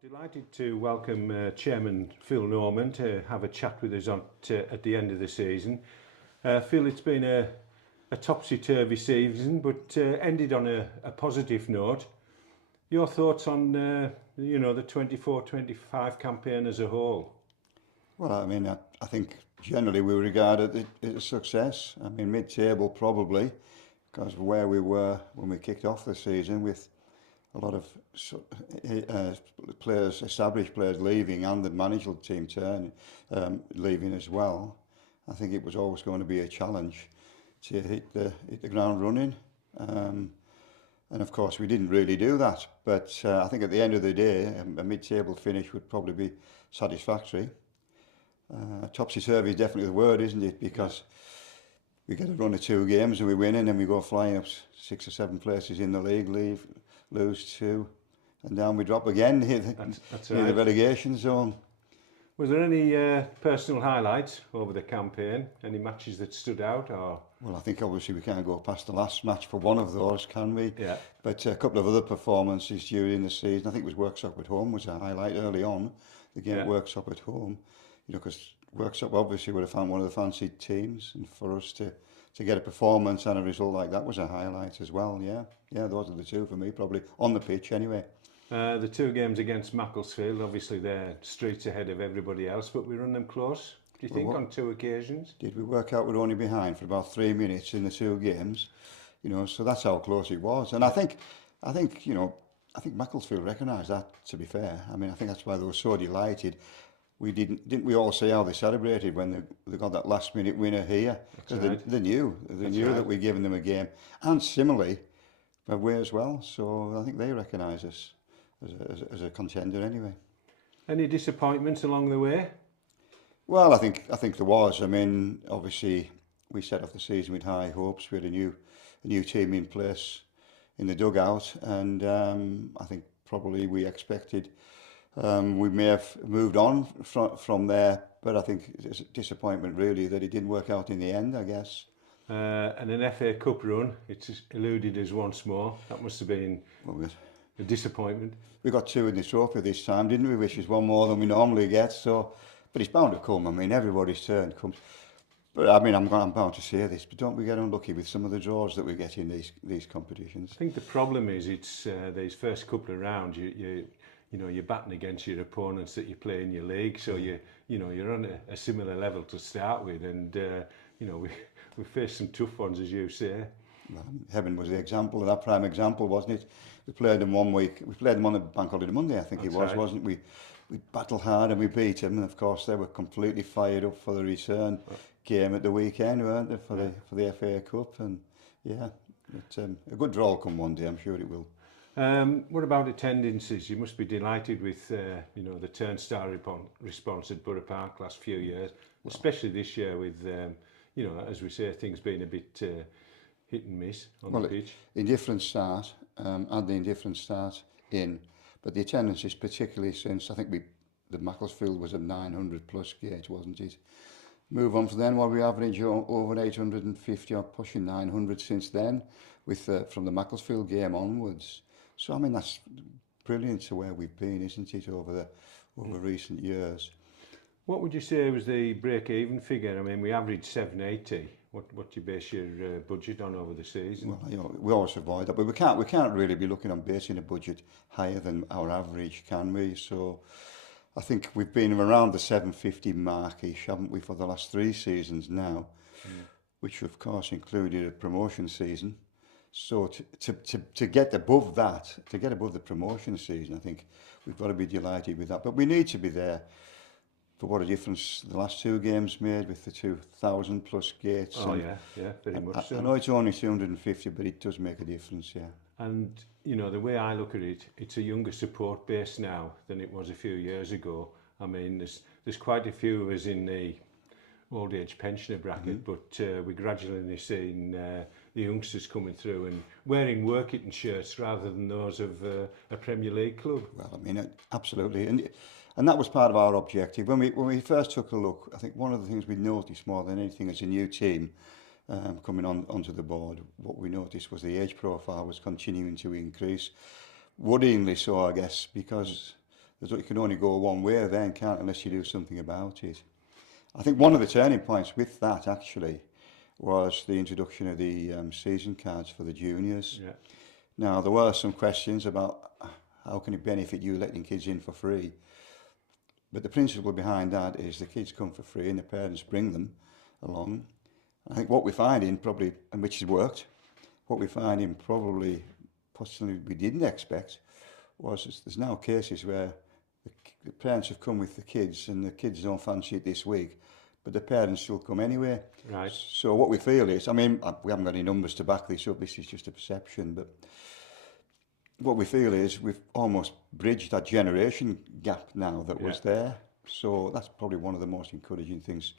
Delighted to welcome Chairman Phil Norman to have a chat with us at the end of the season. Phil, it's been a topsy-turvy season, but ended on a positive note. Your thoughts on the 24-25 campaign as a whole? Well, I mean, I think generally we regard it as a success. I mean, mid-table probably, because of where we were when we kicked off the season, with a lot of players, established players leaving, and the management team leaving as well. I think it was always going to be a challenge to hit the ground running. And of course we didn't really do that, but I think at the end of the day a mid-table finish would probably be satisfactory. Topsy-turvy is definitely the word, isn't it? Because we get a run of 2 games and we win, and then we go flying up 6 or 7 places in the league, lose 2, and down we drop again that's right. The relegation zone. Was there any personal highlights over the campaign? Any matches that stood out? Or? Well, I think obviously we can't go past the last match for one of those, can we? Yeah. But a couple of other performances during the season. I think it was Worksop at home was a highlight early on. The game Worksop at home, because Worksop obviously would have found one of the fancied teams, and for us to get a performance and a result like that was a highlight as well. Yeah, those are the two for me, probably on the pitch anyway. The 2 games against Macclesfield, obviously they're streets ahead of everybody else, but we run them close. Do you think on 2 occasions? Did we work out we're only behind for about 3 minutes in the 2 games? So that's how close it was. And I think Macclesfield recognised that, to be fair. I mean, I think that's why they were so delighted. Didn't we all see how they celebrated when they got that last minute winner here? Because they knew that we'd given them a game, and similarly away as well. So I think they recognise us as a contender anyway. Any disappointments along the way? Well, I think there was. I mean, obviously we set off the season with high hopes. We had a new team in place in the dugout, and I think probably we expected. We may have moved on from there, but I think it's a disappointment really that it didn't work out in the end, I guess. And an FA Cup run, it's eluded us once more. That must have been a disappointment. We got 2 in the trophy this time, didn't we? Which is 1 more than we normally get. So, but it's bound to come. I mean, everybody's turn comes. But I mean, I'm bound to say this, but don't we get unlucky with some of the draws that we get in these competitions? I think the problem is it's these first couple of rounds. You're batting against your opponents that you play in your league, so you're on a similar level to start with, and we faced some tough ones, as you say. Well, Heaven was the example, that prime example, wasn't it? We played them one week. We played them on a bank holiday Monday, I think it was, wasn't we? We battled hard and we beat them, and of course they were completely fired up for the return game at the weekend, weren't they, for the FA Cup? And yeah, a good draw will come one day, I'm sure it will. What about attendances? You must be delighted with the turnstile response at Borough Park last few years, especially this year with as we say, things being a bit hit and miss on the pitch. Indifferent start, and the indifferent start but the attendance is particularly since I think the Macclesfield was a 900 plus gauge, wasn't it? Move on from then, what we average over 850 or pushing 900 since then, with from the Macclesfield game onwards. So I mean that's brilliant to where we've been, isn't it, over recent years. What would you say was the break-even figure? I mean, we averaged 780. What do you base your budget on over the season? Well, we always avoid that, but we can't really be looking on basing a budget higher than our average, can we? So I think we've been around the 750 mark-ish, haven't we, for the last 3 seasons now, which of course included a promotion season. So to get above that, to get above the promotion season, I think we've got to be delighted with that. But we need to be there for what a difference the last 2 games made with the 2,000 plus gates. Oh yeah, very much so. I know it's only 250, but it does make a difference, yeah. And the way I look at it, it's a younger support base now than it was a few years ago. I mean, there's quite a few of us in the old age pensioner bracket, but we're gradually seeing the youngsters coming through and wearing working shirts rather than those of a Premier League club. Well, I mean, absolutely, and that was part of our objective when we first took a look. I think one of the things we noticed more than anything as a new team coming onto the board, what we noticed was the age profile was continuing to increase, worryingly so, I guess, because it can only go one way then, can't, unless you do something about it. I think one of the turning points with that actually was the introduction of the season cards for the juniors. Yeah. Now, there were some questions about how can it benefit you letting kids in for free. But the principle behind that is the kids come for free and the parents bring them along. I think what we find in probably, and which has worked, what we find in probably possibly we didn't expect was there's now cases where the parents have come with the kids and the kids don't fancy it this week, but the parents still come anyway. Right. So what we feel is, I mean, we haven't got any numbers to back this up, this is just a perception, but what we feel is we've almost bridged that generation gap now that was there. So that's probably one of the most encouraging things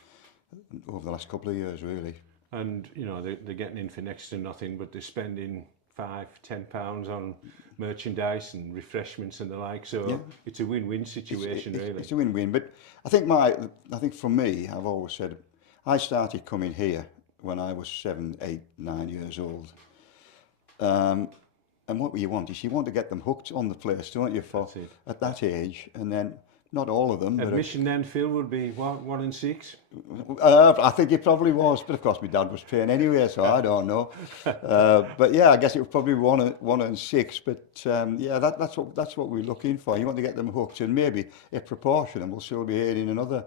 over the last couple of years, really. And, you know, they're getting in for next to nothing, but they're spending £5-10 on merchandise and refreshments and the like. So it's a win-win situation, really. It's a win-win. But I think for me, I've always said, I started coming here when I was 7, 8, 9 years old. And what you want is you want to get them hooked on the place, don't you, at that age, and then not all of them. Admission then, Phil, would be what, 1 and 6? I think it probably was, but of course my dad was paying anyway, so I don't know. But yeah, I guess it was probably 1 and 6. But yeah, that's what we're looking for. You want to get them hooked, and maybe a proportion, and we'll still be hearing another.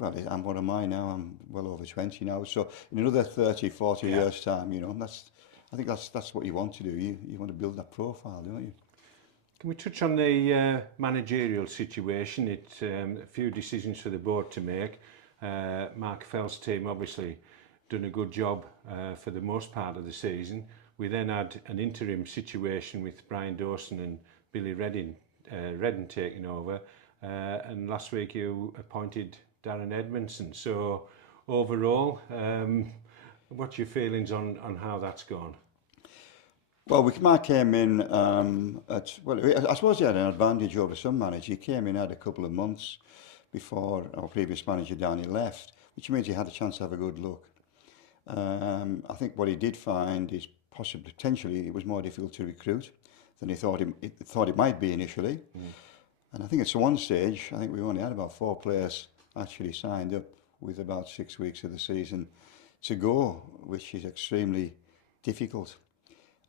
Well, what am I now? I'm well over 20 now. So in another 30, 40 years' time, you know, I think that's what you want to do. You want to build that profile, don't you? Can we touch on the managerial situation? It's a few decisions for the board to make. Mark Fell's team obviously done a good job for the most part of the season. We then had an interim situation with Brian Dawson and Billy Redden taking over. And last week you appointed Darren Edmondson. So overall, what's your feelings on how that's gone? Well, Mark came in I suppose he had an advantage over some managers. He came in, had a couple of months before our previous manager Danny left, which means he had a chance to have a good look. I think what he did find is potentially it was more difficult to recruit than he thought it might be initially. And I think at one stage, I think we only had about 4 players actually signed up with about 6 weeks of the season to go, which is extremely difficult.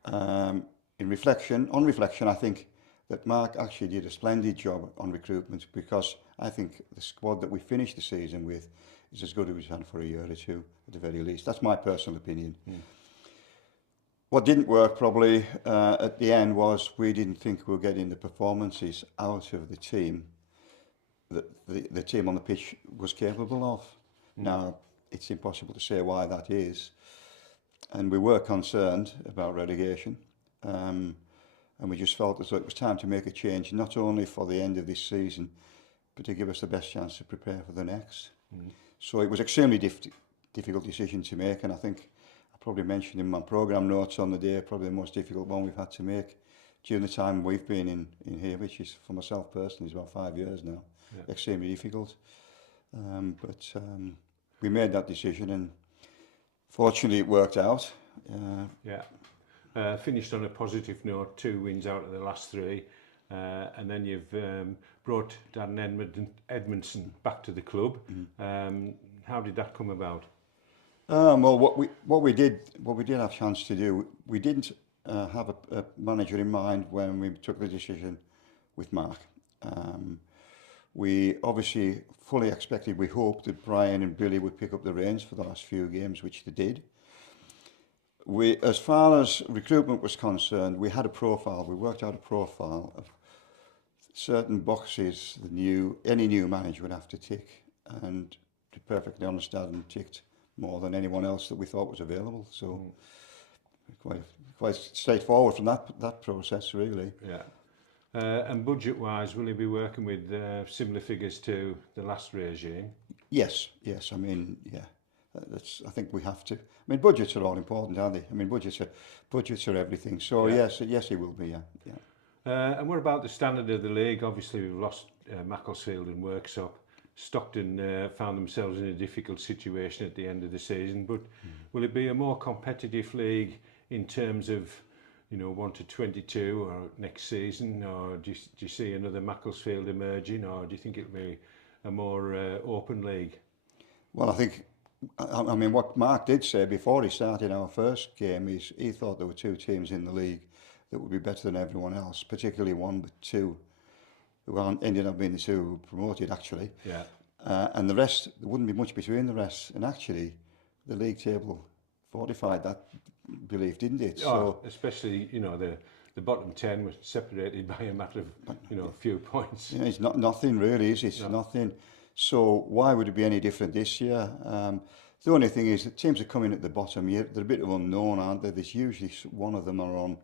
On reflection, I think that Mark actually did a splendid job on recruitment, because I think the squad that we finished the season with is as good as we've had for a year or two, at the very least. That's my personal opinion. What didn't work probably at the end was we didn't think we were getting the performances out of the team that the team on the pitch was capable of. Now, it's impossible to say why that is. And we were concerned about relegation, and we just felt as though it was time to make a change, not only for the end of this season, but to give us the best chance to prepare for the next. So it was extremely difficult decision to make, and I think I probably mentioned in my programme notes on the day, probably the most difficult one we've had to make during the time we've been in here, which is, for myself personally, is about 5 years now. Extremely difficult. But we made that decision, and fortunately, it worked out. Finished on a positive note, 2 wins out of the last 3. And then you've brought Darren Edmondson back to the club. How did that come about? Well, what we did have a chance to do, we didn't have a manager in mind when we took the decision with Mark. We obviously fully expected, we hoped that Brian and Billy would pick up the reins for the last few games, which they did. As far as recruitment was concerned, we had a profile. We worked out a profile of certain boxes that any new manager would have to tick. And to be perfectly honest, Darren ticked more than anyone else that we thought was available. So quite straightforward from that process, really. Yeah. And budget-wise, will he be working with similar figures to the last regime? Yes. I mean, yeah. I think we have to. I mean, budgets are all important, aren't they? I mean, budgets are everything. So yes, he will be. Yeah. And what about the standard of the league? Obviously, we've lost Macclesfield and Worksop. Stockton found themselves in a difficult situation at the end of the season. But will it be a more competitive league in terms of you know, 1 to 22 or next season, or do you see another Macclesfield emerging, or do you think it'll be a more open league? Well, I think, I mean, what Mark did say before he started our first game is he thought there were two teams in the league that would be better than everyone else, particularly one, but two, who ended up being the two who promoted, actually. Yeah. And the rest, there wouldn't be much between the rest. And actually, the league table fortified that belief, didn't it? So, especially, you know, the bottom 10 was separated by a matter of, you know, a few points. Yeah, it's nothing really, is it? No. Nothing. So why would it be any different this year? The only thing is that teams are coming at the bottom. They're a bit of unknown, aren't they? There's usually one of them are on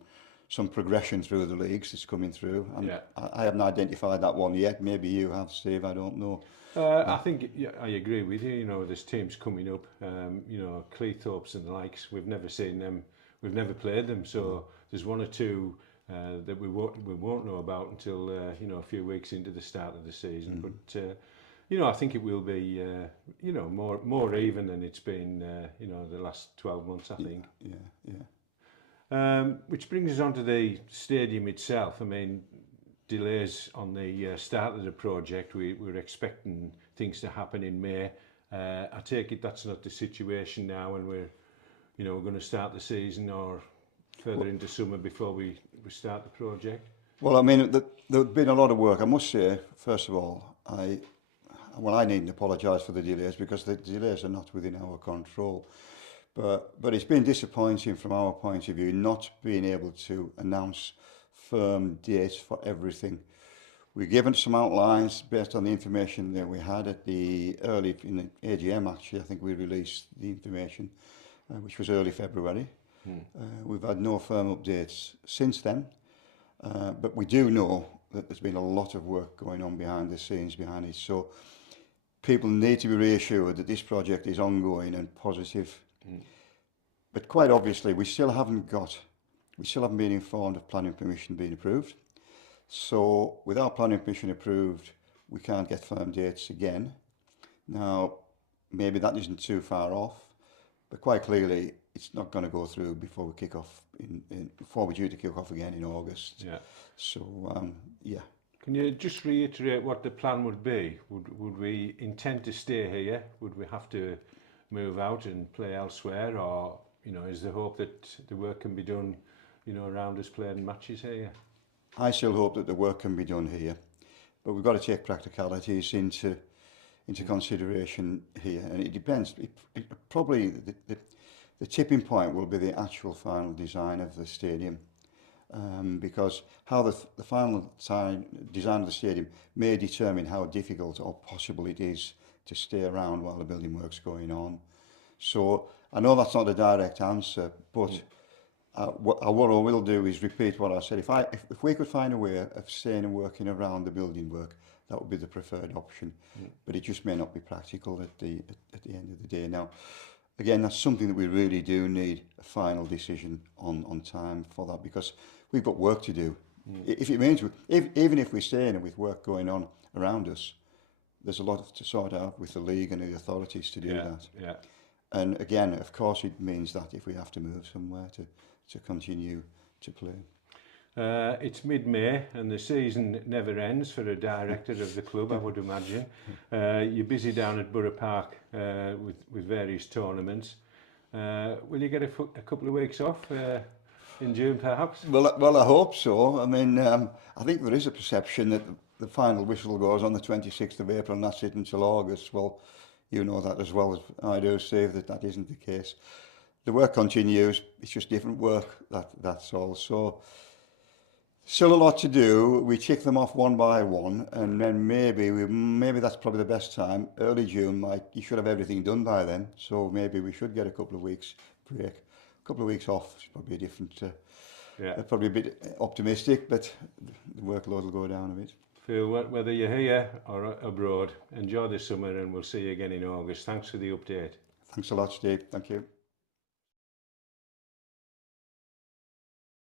some progression through the leagues that's coming through. And I haven't identified that one yet. Maybe you have, Steve. I don't know. I think I agree with you. You know, there's teams coming up. You know, Cleethorpes and the likes. We've never seen them. We've never played them. So there's one or two that we won't know about until you know, a few weeks into the start of the season. But you know, I think it will be you know, more even than it's been you know, the last 12 months. I think. Which brings us on to the stadium itself. I mean, delays on the start of the project. We're expecting things to happen in May. I take it that's not the situation now, and we're going to start the season or further into summer before we start the project. Well, I mean, there's been a lot of work. I must say, first of all, I needn't apologise for the delays, because the delays are not within our control. But it's been disappointing from our point of view not being able to announce firm dates for everything. We've given some outlines based on the information that we had at in the AGM. Actually, I think we released the information, which was early February. We've had no firm updates since then, but we do know that there's been a lot of work going on behind the scenes behind it. So people need to be reassured that this project is ongoing and positive. But quite obviously, we still haven't been informed of planning permission being approved. So without planning permission approved, we can't get firm dates again. Now, maybe that isn't too far off, but quite clearly, it's not going to go through before we kick off before we're due to kick off again in August. Yeah. So yeah. Can you just reiterate what the plan would be? Would we intend to stay here? Would we have to move out and play elsewhere, or is the hope that the work can be done, around us playing matches here? I still hope that the work can be done here, but we've got to take practicalities into consideration here, and it depends. Probably the tipping point will be the actual final design of the stadium, because how the final design of the stadium may determine how difficult or possible it is to stay around while the building work's going on. So I know that's not a direct answer, but what I will do is repeat what I said. If we could find a way of staying and working around the building work, that would be the preferred option. But it just may not be practical at the end of the day. Now, again, that's something that we really do need a final decision on time for that, because we've got work to do. If it means even if we stay in with work going on around us, there's a lot to sort out with the league and the authorities to do that. Yeah. And again, of course, it means that if we have to move somewhere to continue to play. It's mid-May and the season never ends for a director of the club, I would imagine. You're busy down at Borough Park with various tournaments. Will you get a couple of weeks off in June, perhaps? Well, I hope so. I mean, I think there is a perception that the final whistle goes on the 26th of April and that's it until August. Well, you know that as well as I do, Steve, that isn't the case. The work continues. It's just different work. That's all. So still a lot to do. We tick them off one by one, and then maybe that's probably the best time. Early June, you should have everything done by then. So maybe we should get a couple of weeks break, a couple of weeks off. It's probably a different. Probably a bit optimistic, but the workload will go down a bit. Phil, whether you're here or abroad, enjoy the summer, and we'll see you again in August. Thanks for the update. Thanks a lot, Steve. Thank you.